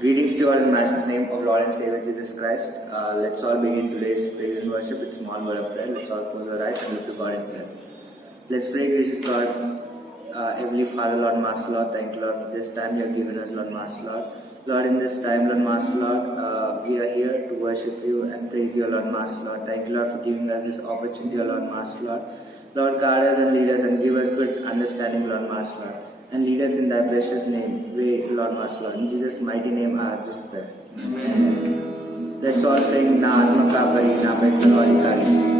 Greetings to all in Master's name of Lord and Savior Jesus Christ. Let's all begin today's praise and worship with small word of prayer. Let's all close our eyes and look to God in prayer. Let's pray, gracious God, Heavenly Father, Lord Master Lord, thank you, Lord, for this time you have given us, Lord Master Lord. Lord, in this time, Lord Master Lord, we are here to worship you and praise you, Lord Master Lord. Thank you, Lord, for giving us this opportunity, Lord Master Lord. Lord, guide us and lead us and give us good understanding, Lord Master Lord. And lead us in thy precious name, way, Lord Master Lord. In Jesus' mighty name, I just pray. Amen. Let's all sing Na Atma Ka Bari Na Pai Sarvadhikari.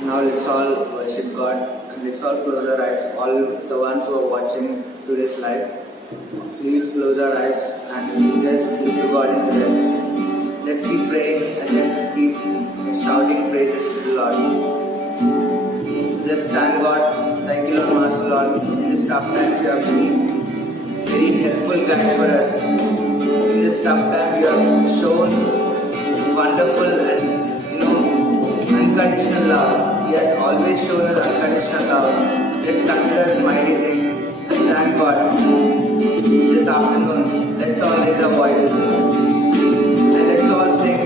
Now let's all worship God and let's all close our eyes. All the ones who are watching today's live, please close our eyes and just look to God in prayer. Let's keep praying and let's keep shouting praises to the Lord. Just thank God. Thank you, Lord Master Lord. In this tough time, you have been very helpful guide for us. In this tough time, you have shown wonderful and unconditional love. He has always shown us unconditional love. Let's consider His mighty things and thank God. This afternoon, let's all raise our voices and let's all sing.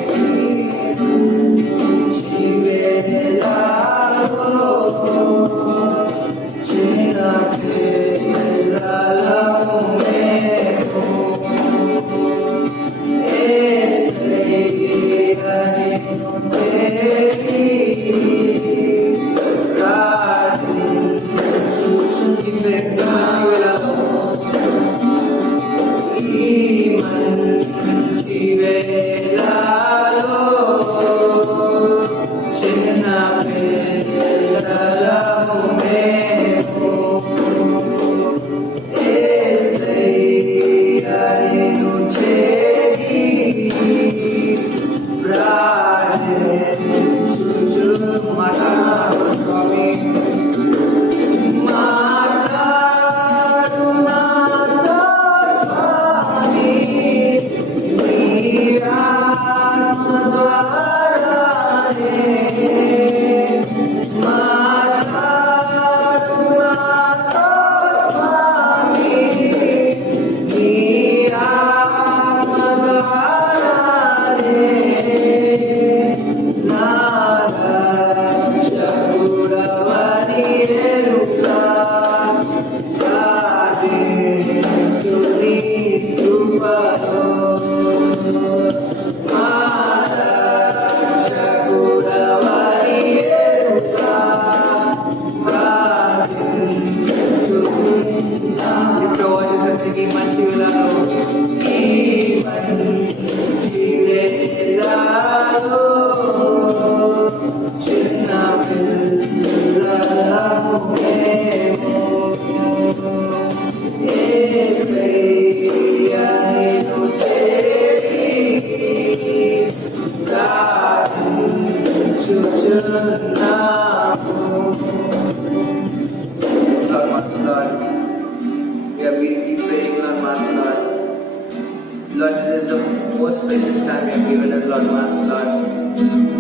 Lord, this is the most precious time you have given us, Lord Master, Lord.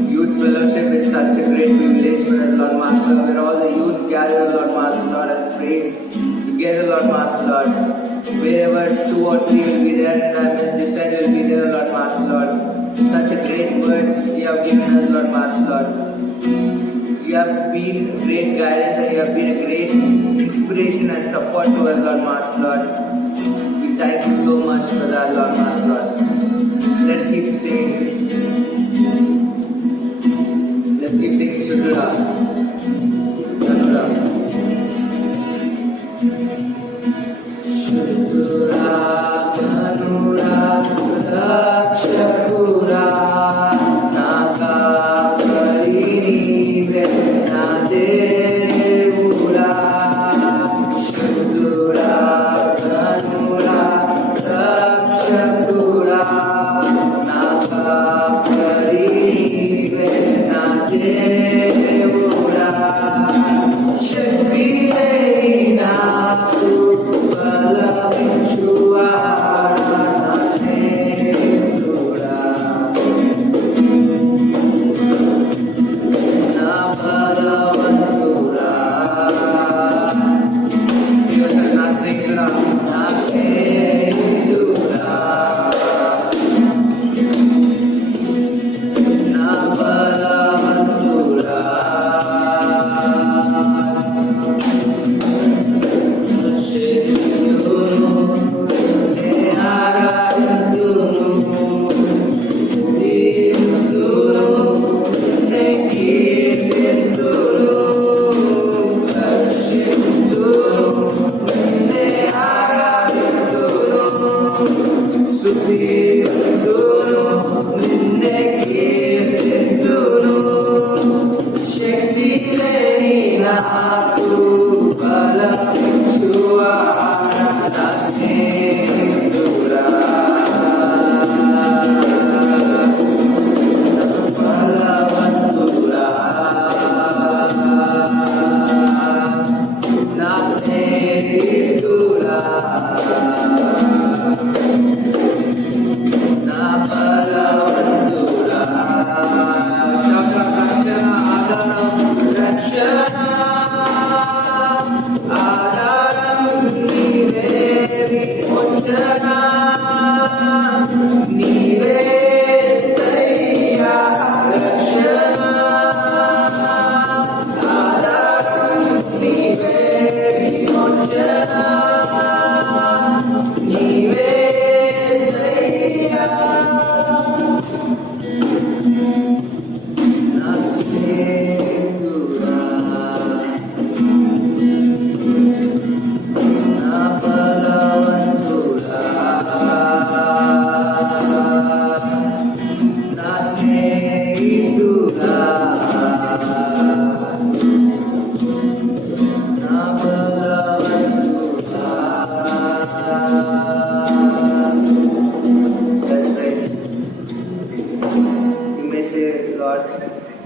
Youth fellowship is such a great privilege for us, Lord Master, where all the youth gather, Lord Master, Lord, and praise together, Lord Master, Lord. Wherever 2 or 3 will be there in the midst, you said you will be there, Lord Master, Lord. Such a great words you have given us, Lord Master, Lord. You have been great guidance and you have been a great inspiration and support to us, Lord Master, Lord. We thank you so much for that, Lord Master, Lord. Let's keep singing. Let's keep singing Shudra. Shudra. Shudra, Kanura, Dakshakura, Naka, Parini, Vena, Devura. Shudra, Kanura, Dakshakura, Naka, Parini, Vena, Devura. Shakti, Naku,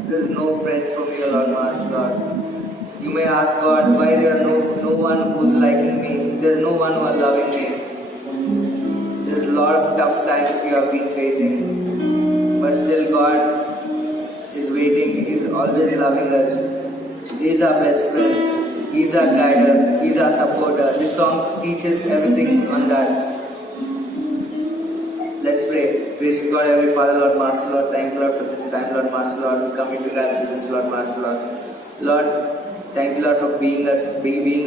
There's no friends for me, Lord Master God. You may ask God why there are no one who's liking me. There's no one who is loving me. There's a lot of tough times we have been facing. But still God is waiting. He's always loving us. He's our best friend. He's our guider. He's our supporter. This song teaches everything on that. Let's pray. Gracious God, Heavenly Father, Lord Master, Lord, thank you, Lord, for this time, Lord Master, Lord. We come into Thy presence, Lord Master, Lord. Lord, thank you, Lord, for being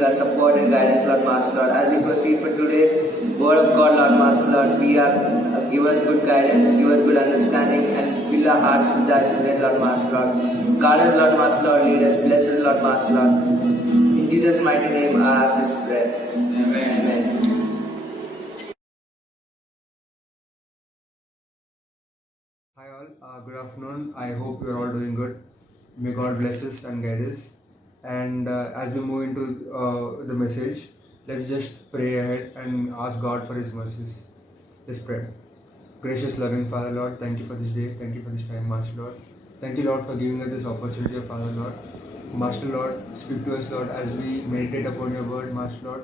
our support and guidance, Lord Master, Lord. As we proceed for today's Word of God, Lord Master, Lord, give us good guidance, give us good understanding, and fill our hearts with Thy Spirit, Lord Master, Lord. Guard us, Lord Master, Lord, lead us, bless us, Lord Master, Lord. In Jesus' mighty name, I ask this prayer. Amen. Amen. Hi all, good afternoon. I hope you're all doing good. May God bless us and guide us. And as we move into the message, let's just pray ahead and ask God for His mercies. Let's pray. Gracious, loving Father, Lord, thank you for this day. Thank you for this time, Master Lord. Thank you, Lord, for giving us this opportunity, Father, Lord. Master Lord, speak to us, Lord, as we meditate upon your word, Master Lord.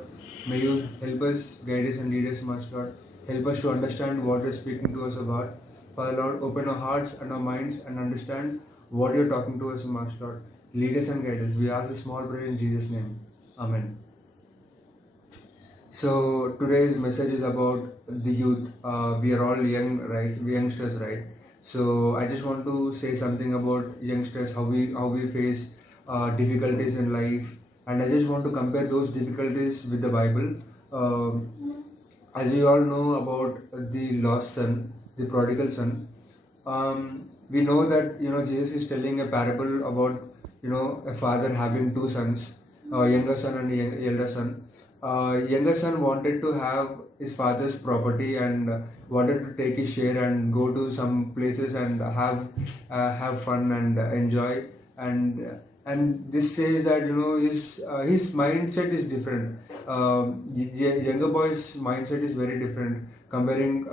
May you help us, guide us and lead us, Master Lord. Help us to understand what you're speaking to us about. Father Lord, open our hearts and our minds and understand what you're talking to us, Master Lord. Lead us and guide us. We ask a small prayer in Jesus' name. Amen. So today's message is about the youth. We are all young, right? We youngsters, right? So I just want to say something about youngsters, how we face difficulties in life, and I just want to compare those difficulties with the Bible. As we all know about the lost son, the prodigal son, we know that Jesus is telling a parable about a father having two sons, a younger son and a elder son. Younger son wanted to have his father's property and wanted to take his share and go to some places and have fun and enjoy, and this says that his mindset is different. Younger boy's mindset is very different. Comparing,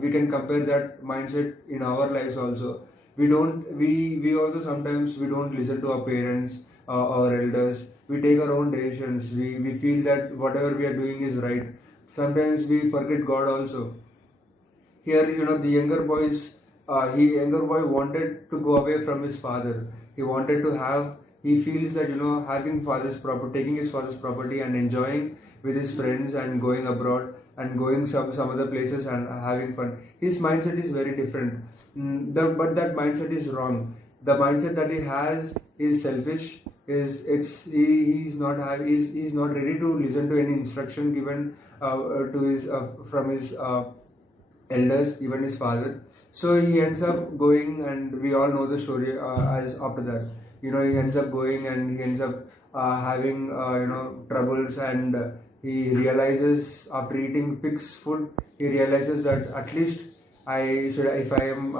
we can compare that mindset in our lives also. We also sometimes we don't listen to our parents, our elders. We take our own decisions. We feel that whatever we are doing is right. Sometimes we forget God also. Here, the younger boy wanted to go away from his father. He feels that having taking his father's property and enjoying with his friends and going abroad and going some other places and having fun. His mindset is very different. But that mindset is wrong. The mindset that he has is selfish. He's not ready to listen to any instruction given to his from his elders, even his father. So he ends up going, and we all know the story. As after that, he ends up going and he ends up having troubles, and he realizes after eating pig's food, he realizes that at least I should, if I am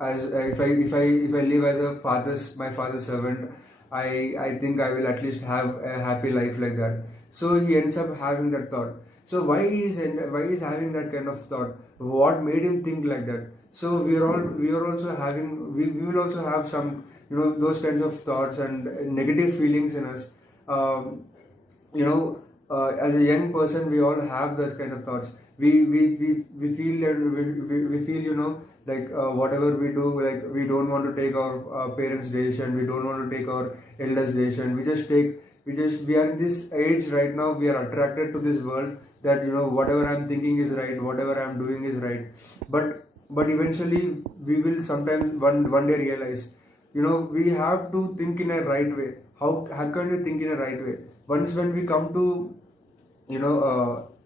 as if I live as my father's servant, I think I will at least have a happy life like that. So he ends up having that thought. So why is having that kind of thought? What made him think like that? So we are also having, we will also have some those kinds of thoughts and negative feelings in us. As a young person, we all have those kind of thoughts. We feel and we feel like whatever we do, like we don't want to take our parents' decision, we don't want to take our elders' decision. We are in this age right now. We are attracted to this world that whatever I'm thinking is right, whatever I'm doing is right. But eventually we will sometime one day realize we have to think in a right way. How can we think in a right way? Once when we come to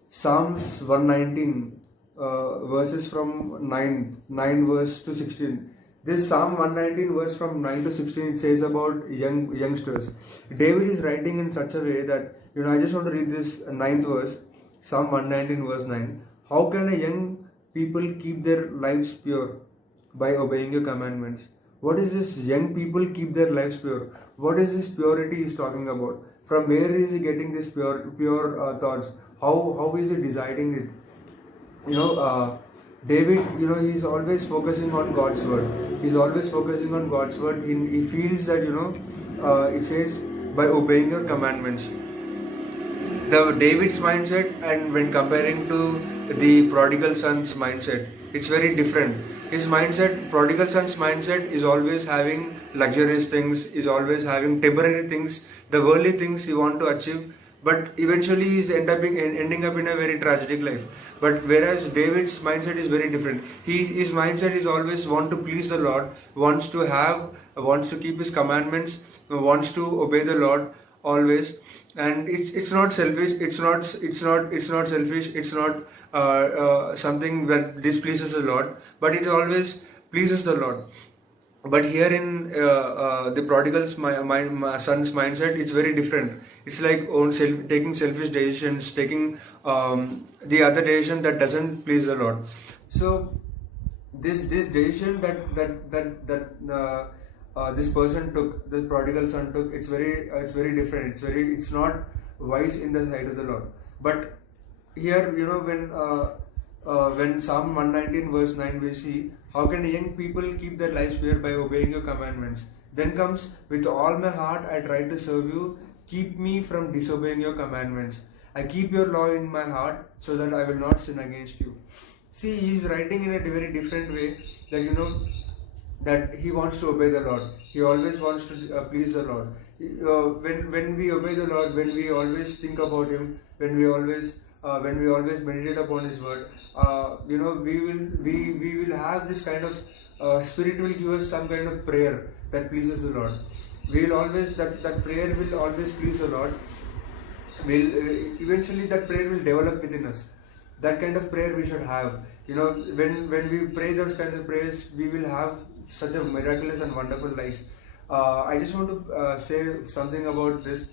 Psalms 119 verses from 9 verse to 16. This Psalm 119 verse from 9 to 16, it says about youngsters. David is writing in such a way that I just want to read this ninth verse, Psalm 119 verse 9. How can a young people keep their lives pure? By obeying your commandments. What is this young people keep their lives pure? What is this purity he is talking about? From where is he getting this pure thoughts? How is he deciding it? David, he's always focusing on God's word. He's always focusing on God's word. He feels that it says by obeying your commandments. The David's mindset, and when comparing to the prodigal son's mindset, it's very different. His mindset, prodigal son's mindset, is always having luxurious things, is always having temporary things, the worldly things he want to achieve, but eventually he's ending up in a very tragic life. But whereas David's mindset is very different. His mindset is always want to please the Lord, wants to keep his commandments, wants to obey the Lord always, and it's not selfish. It's not selfish. It's not something that displeases the Lord, but it always pleases the Lord. But here in the prodigal's son's mindset, it's very different. It's like taking selfish decisions, taking the other decision that doesn't please the Lord. So this decision that this person took, this prodigal son took, it's very different. It's not wise in the sight of the Lord. But here, when Psalm 119 verse 9 we see, how can young people keep their lives pure? By obeying your commandments. Then comes, with all my heart I try to serve you, keep me from disobeying your commandments. I keep your law in my heart so that I will not sin against you. See, he's writing in a very different way, that that he wants to obey the Lord. He always wants to please the Lord. When we obey the Lord, when we always think about Him, when we always meditate upon His word, we will have this kind of Spirit will give us some kind of prayer that pleases the Lord. We will always that prayer will always please the Lord. Will eventually that prayer will develop within us. That kind of prayer we should have. When we pray those kinds of prayers, we will have such a miraculous and wonderful life. I just want to say something about this.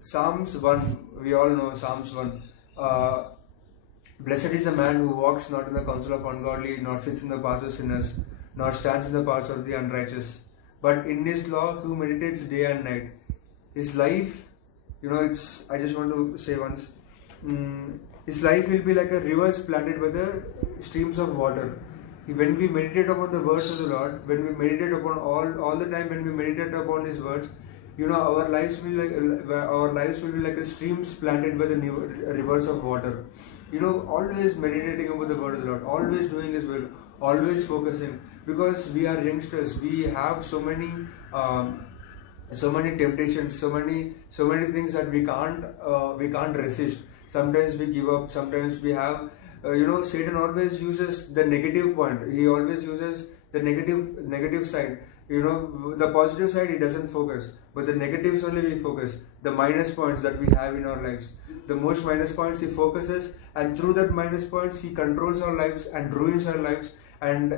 Psalms 1, we all know Psalms 1. Blessed is the man who walks not in the counsel of ungodly, nor sits in the paths of sinners, nor stands in the paths of the unrighteous. But in his law, who meditates day and night. His life, I just want to say once, his life will be like a river planted by the streams of water. When we meditate upon the words of the Lord, when we meditate upon all the time, when we meditate upon His words, our lives will be like a streams planted by the rivers of water. Always meditating upon the word of the Lord, always doing His will, always focusing, because we are youngsters. We have so many temptations, so many things that we can't resist. Sometimes we give up. Sometimes we have. Satan always uses the negative point. He always uses the negative side. The positive side he doesn't focus, but the negatives only we focus. The minus points that we have in our lives, the most minus points he focuses, and through that minus points he controls our lives and ruins our lives, and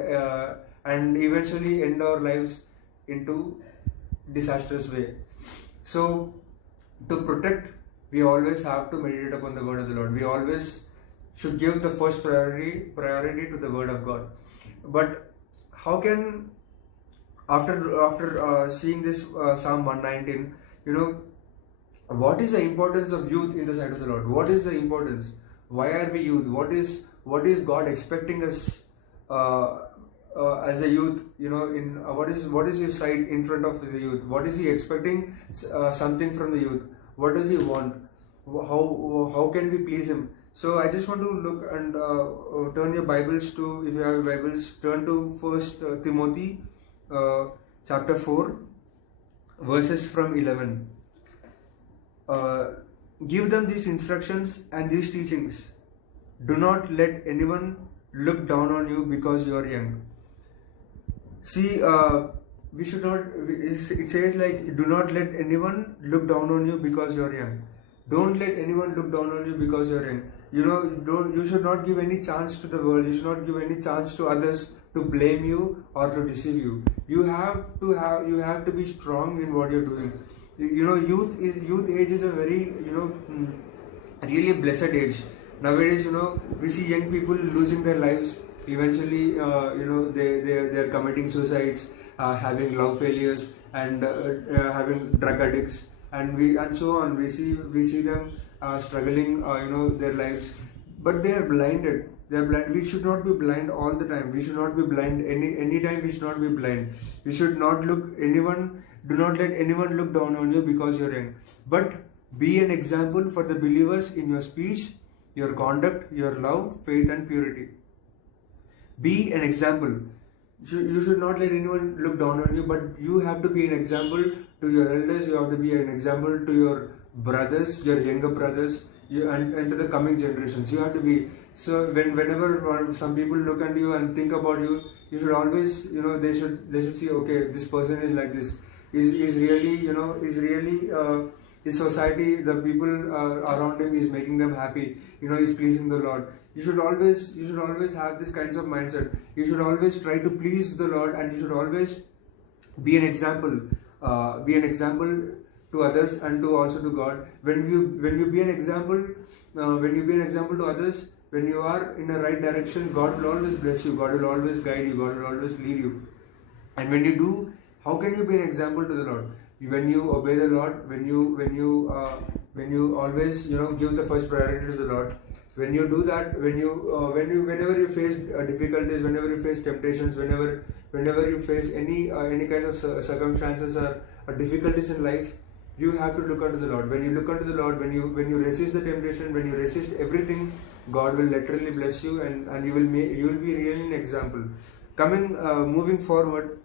eventually end our lives into disastrous way. So to protect, we always have to meditate upon the word of the Lord. We always should give the first priority to the word of God. But how can, after seeing this Psalm 119, what is the importance of youth in the sight of the Lord? What is the importance? Why are we youth? What is God expecting us as a youth? What is His sight in front of the youth? What is He expecting something from the youth? What does He want? How can we please Him? So I just want to look and turn your Bibles to, if you have Bibles, turn to 1 Timothy chapter 4, verses from 11. Give them these instructions and these teachings. Do not let anyone look down on you because you are young. See, we should not, it says like, do not let anyone look down on you because you are young. Don't let anyone look down on you because you are young. You should not give any chance to the world. You should not give any chance to others to blame you or to deceive you. You have to be strong in what you're doing. Youth age is a very really blessed age. Nowadays, we see young people losing their lives. Eventually, they're committing suicides, having love failures, and having drug addicts, and so on. We see them struggling, their lives, but they are blinded. They are blind. We should not be blind all the time. We should not be blind any time. We should not be blind. We should not look anyone. Do not let anyone look down on you because you're young. But be an example for the believers in your speech, your conduct, your love, faith, and purity. Be an example. You should not let anyone look down on you, but you have to be an example to your elders. You have to be an example to your brothers, your younger brothers, and to the coming generations. You have to be. So whenever some people look at you and think about you, you should always, they should see, okay, this person is like this. Is really his society, the people around him is making them happy. He's pleasing the Lord. You should always have this kinds of mindset. You should always try to please the Lord, and you should always be an example. Be an example to others and also to God. When you be an example, to others, when you are in the right direction, God will always bless you. God will always guide you. God will always lead you. And when you do, how can you be an example to the Lord? When you obey the Lord, when you always give the first priority to the Lord. When you do that, whenever you face difficulties, whenever you face temptations, whenever you face any kind of circumstances or difficulties in life, you have to look unto the Lord. When you look unto the Lord, when you resist the temptation, when you resist everything, God will literally bless you, and you will be really an example. Moving forward,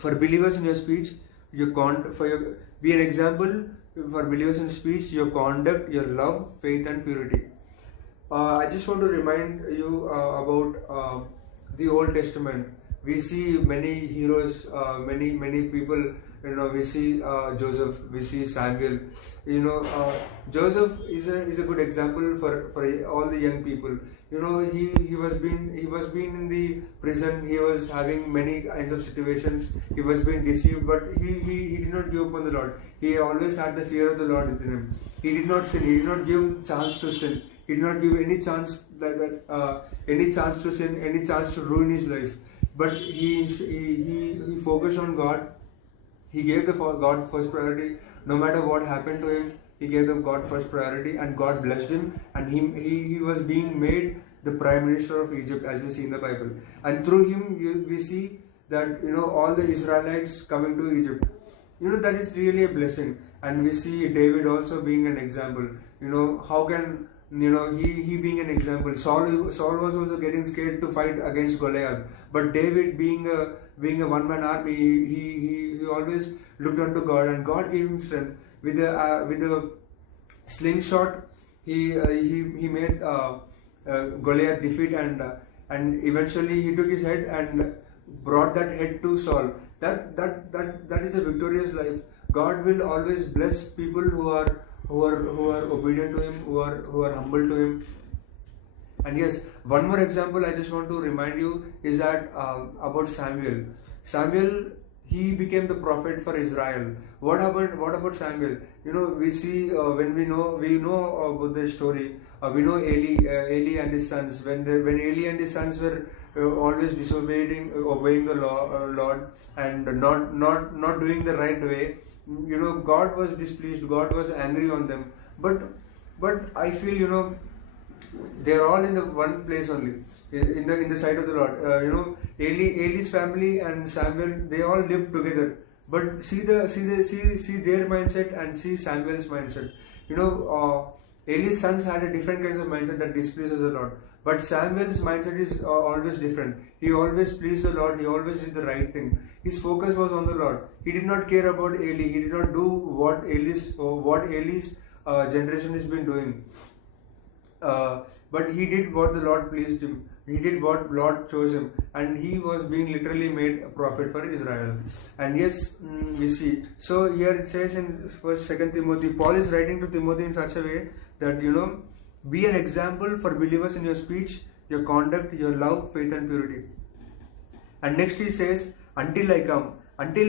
for believers in your speech, be an example for believers in speech, your conduct, your love, faith, and purity. I just want to remind you about the Old Testament. We see many heroes, many people. We see Joseph, we see Samuel. Joseph is a good example for all the young people. He was being in the prison. He was having many kinds of situations. He was being deceived, but he did not give up on the Lord. He always had the fear of the Lord within him. He did not sin. He did not give chance to sin. He did not give any chance any chance to sin, any chance to ruin his life. But he focused on God. He gave the God first priority. No matter what happened to him, he gave the God first priority, and God blessed him. And he was being made the Prime Minister of Egypt, as we see in the Bible. And through him, we see that all the Israelites coming to Egypt. That is really a blessing. And we see David also being an example. How can he being an example? Saul was also getting scared to fight against Goliath, but David being a one-man army, he always looked unto God, and God gave him strength. With a slingshot, he made Goliath defeat, and eventually he took his head and brought that head to Saul. That is a victorious life. God will always bless people who are obedient to him, who are humble to him. And yes, one more example I just want to remind you is that about Samuel. Samuel, he became the prophet for Israel. What about Samuel? We see when we know about the story. We know Eli and his sons. When Eli and his sons were always obeying the Lord, and not doing the right way, God was displeased. God was angry on them. But I feel they're all in the one place only, in the sight of the Lord. Eli's family and Samuel, they all lived together. But see their mindset and see Samuel's mindset. Eli's sons had a different kind of mindset that displeases the Lord. But Samuel's mindset is always different. He always pleased the Lord. He always did the right thing. His focus was on the Lord. He did not care about Eli. He did not do what Eli's generation has been doing. But he did what the Lord pleased him. He did what Lord chose him, and he was being literally made a prophet for Israel. And yes, we see. So here it says in 2 Timothy, Paul is writing to Timothy in such a way that be an example for believers in your speech, your conduct, your love, faith, and purity. And next he says, until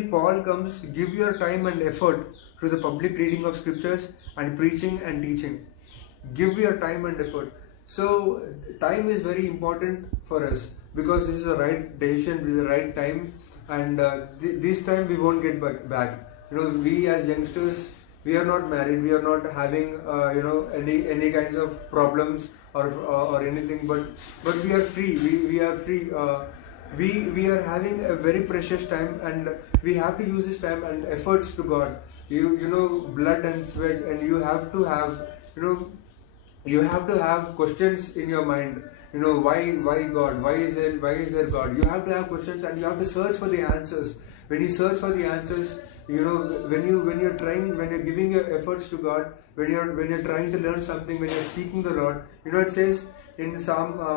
Paul comes, give your time and effort to the public reading of scriptures and preaching and teaching. Give your time and effort. So time is very important for us, because this is the right decision, this is the right time, and this time we won't get back. We as youngsters, we are not married, we are not having any kinds of problems or anything, but we are free. We are free. We are having a very precious time, and we have to use this time and efforts to God. Blood and sweat, and you have to have questions in your mind. Why God? Why is there God? You have to have questions, and you have to search for the answers. When you search for the answers, when you're giving your efforts to God, when you're trying to learn something, when you're seeking the Lord, it says in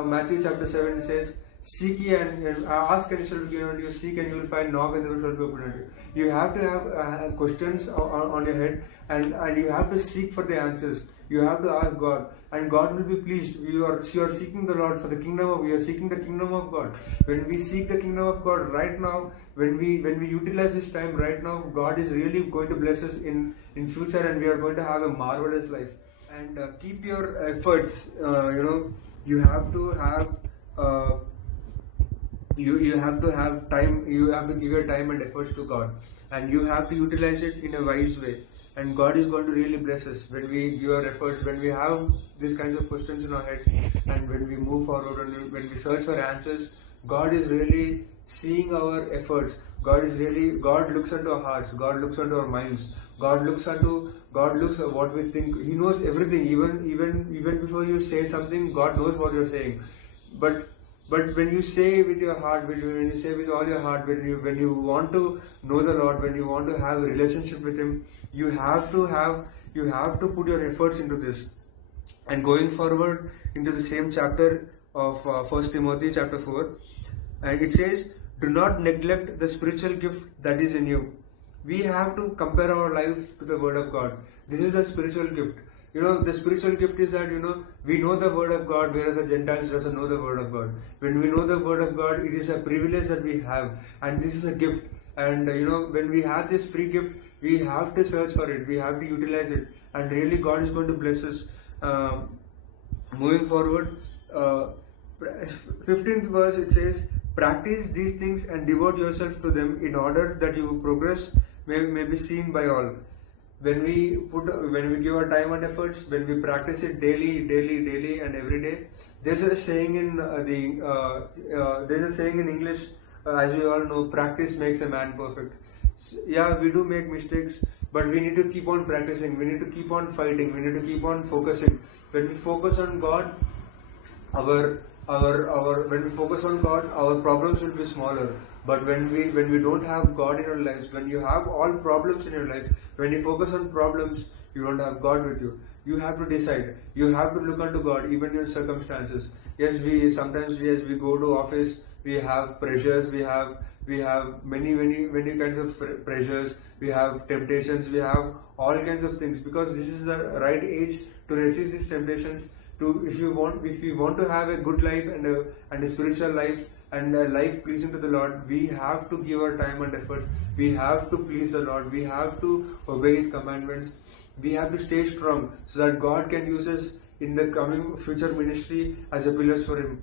Matthew chapter 7, it says, seek ye and ask and it shall be given unto you, seek and you will find, knock and the door shall be opened unto you. You have to have questions on your head, and you have to seek for the answers. You have to ask God, and God will be pleased. You are seeking the Lord for the kingdom we are seeking the kingdom of God. When we seek the kingdom of God right now, when we utilize this time right now, God is really going to bless us in future, and we are going to have a marvelous life. And keep your efforts. You have to have. You have to have time. You have to give your time and efforts to God, and you have to utilize it in a wise way. And God is going to really bless us when we give our efforts, when we have these kinds of questions in our heads, and when we move forward and when we search for answers. God is really seeing our efforts. God looks into our hearts, God looks into our minds, God looks at what we think. He knows everything, even before you say something, God knows what you're saying. But when you say with your heart, when you say with all your heart, when you want to know the Lord, when you want to have a relationship with Him, you have to put your efforts into this. And going forward into the same chapter of 1 Timothy chapter 4, and it says, do not neglect the spiritual gift that is in you. We have to compare our life to the Word of God. This is a spiritual gift. The spiritual gift is that, we know the Word of God, whereas the Gentiles doesn't know the Word of God. When we know the Word of God, it is a privilege that we have, and this is a gift. And when we have this free gift, we have to search for it, we have to utilize it, and really God is going to bless us. Moving forward, 15th verse, it says, practice these things and devote yourself to them in order that your progress may be seen by all. When we give our time and efforts, when we practice it daily and every day, there's a saying in English, as we all know, practice makes a man perfect. Yeah, we do make mistakes, but we need to keep on practicing, we need to keep on fighting, we need to keep on focusing. When we focus on God, our problems will be smaller. But when we don't have God in our lives, when you have all problems in your life, when you focus on problems, you don't have God with you. You have to decide. You have to look unto God, even in circumstances. Yes, we go to office, we have pressures, we have many kinds of pressures, we have temptations, we have all kinds of things, because this is the right age to resist these temptations. If we want to have a good life and a spiritual life and a life pleasing to the Lord, we have to give our time and efforts. We have to please the Lord. We have to obey His commandments. We have to stay strong so that God can use us in the coming future ministry as a pillars for Him,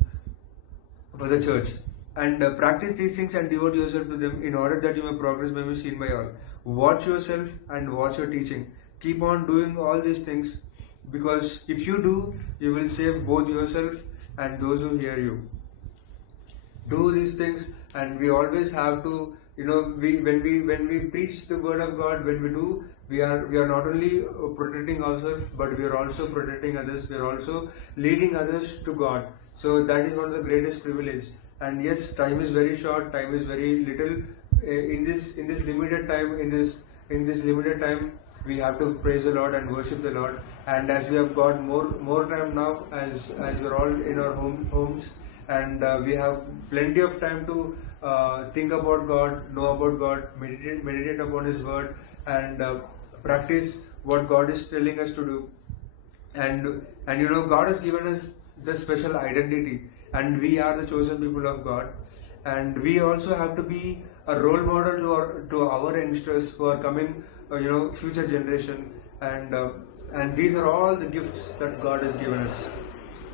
for the church. And practice these things and devote yourself to them in order that your progress may be seen by all. Watch yourself and watch your teaching. Keep on doing all these things, because if you do, you will save both yourself and those who hear you. Do these things, and we always have to, when we preach the Word of God, when we do, we are not only protecting ourselves, but we are also protecting others. We are also leading others to God. So that is one of the greatest privilege. And yes, time is very short, time is very little. In this limited time, we have to praise the Lord and worship the Lord. And as we have got more time now, as we're all in our homes, and we have plenty of time to think about God, know about God, meditate upon His Word, and practice what God is telling us to do. And God has given us the special identity, and we are the chosen people of God. And we also have to be a role model to our youngsters who are coming, future generation. And these are all the gifts that God has given us.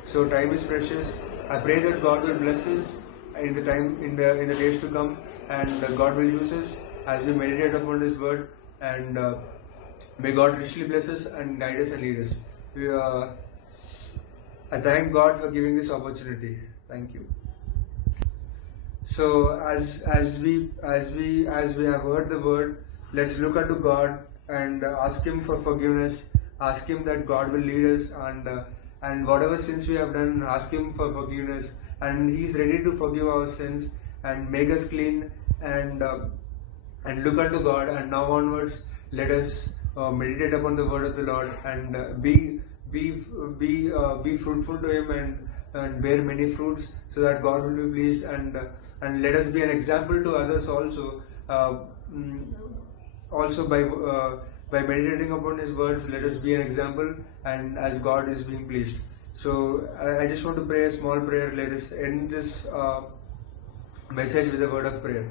So time is precious. I pray that God will bless us in the days to come, and God will use us as we meditate upon His Word, and may God richly bless us and guide us and lead us. I thank God for giving this opportunity. Thank you. So as we have heard the Word, let's look unto God and ask Him for forgiveness. Ask Him that God will lead us, and whatever sins we have done, ask Him for forgiveness. And He is ready to forgive our sins and make us clean, and look unto God. And now onwards, let us meditate upon the Word of the Lord, and be fruitful to Him, and bear many fruits, so that God will be pleased. And let us be an example to others also. Also by meditating upon His words, let us be an example, and as God is being pleased. So I just want to pray a small prayer. Let us end this message with a word of prayer.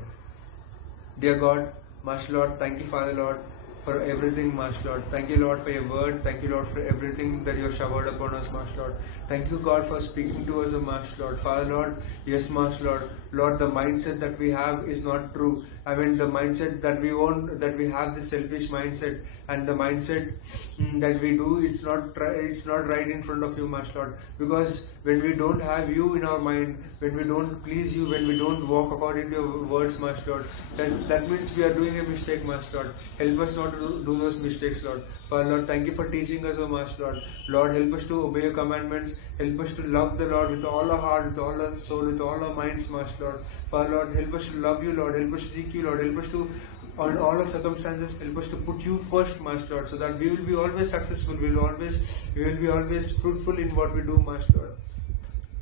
Dear God, Master Lord, thank you, Father Lord, for everything, Master Lord. Thank you, Lord, for your word. Thank you, Lord, for everything that you have showered upon us, Master Lord. Thank you, God, for speaking to us, Master Lord. Father, Lord, yes, Master Lord. Lord, the mindset that we have is not true. I mean, the mindset that we want, that we have the selfish mindset, and the mindset that we do, it's not right in front of you, Master Lord. Because when we don't have you in our mind, when we don't please you, when we don't walk according to your words, Master Lord, that means we are doing a mistake, Master Lord. Help us not to do those mistakes, Lord. Father, Lord, thank you for teaching us, O Master Lord. Lord, help us to obey your commandments. Help us to love the Lord with all our heart, with all our soul, with all our minds, Master Lord. Father, Lord, help us to love you, Lord. Help us to seek you, Lord. Help us to, on all our circumstances, help us to put you first, Master Lord, so that we will be always successful. We will be always fruitful in what we do, Master Lord.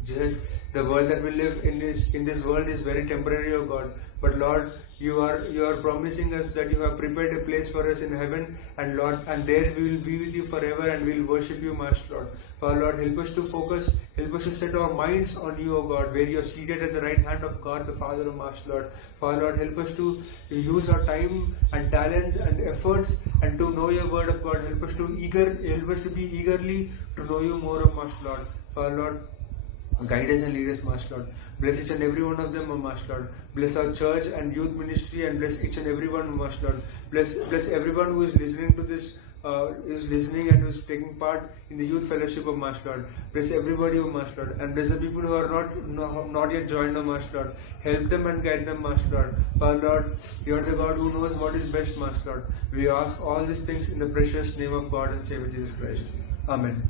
Jesus, the world that we live in this world is very temporary, O God. But Lord, you are promising us that you have prepared a place for us in heaven, and Lord, and there we will be with you forever, and we will worship you, Master Lord. Father, Lord, help us to focus, help us to set our minds on you, O God, where you are seated at the right hand of God, the Father, O Master Lord. Father, Lord, help us to use our time and talents and efforts and to know your word of God. Help us to be eagerly to know you more, O Master Lord. Father, Lord, guide us and lead us, Master Lord. Bless each and every one of them, O Master Lord. Bless our church and youth ministry, and bless each and every one, O Master Lord. Bless everyone who is listening to this, and who is taking part in the youth fellowship of Master Lord. Bless everybody, O Master Lord. And bless the people who are not yet joined, O Master Lord. Help them and guide them, Master Lord. Father, Lord, you are the God who knows what is best, Master Lord. We ask all these things in the precious name of God and Savior Jesus Christ. Amen.